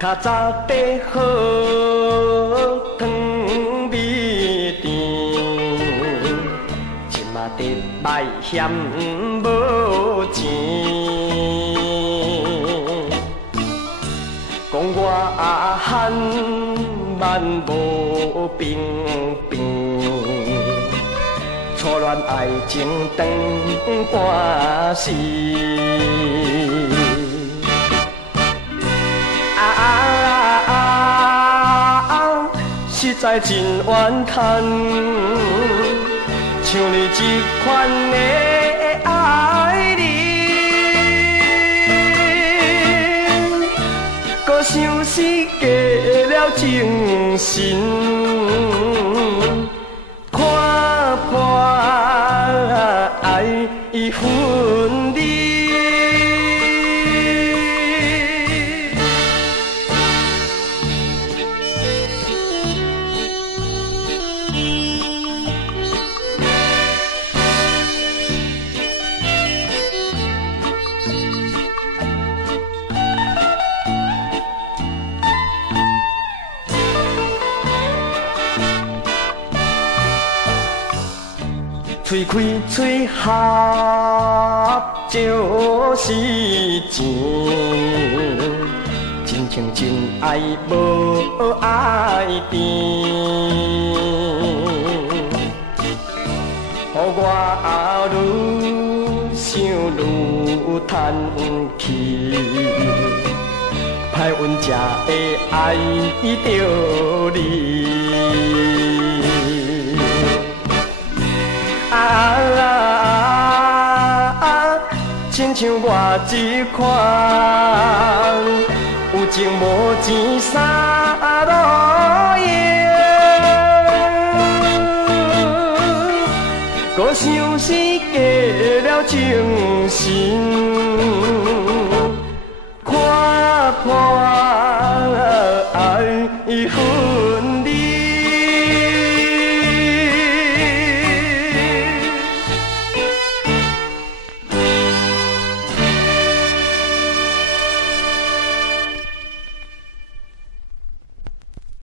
较早地好汤米甜，即马得卖嫌无钱。讲我汉万无平平，错乱爱情长半世。实在真怨叹，像你这款的爱人，搁想死假了精神，看破爱已分离。嘴开嘴合就是钱，真情真爱无爱变，予我愈想愈叹气，歹运才会爱着你。亲像我这款有情无钱三路用，搁想死假了精神，看破爱已分。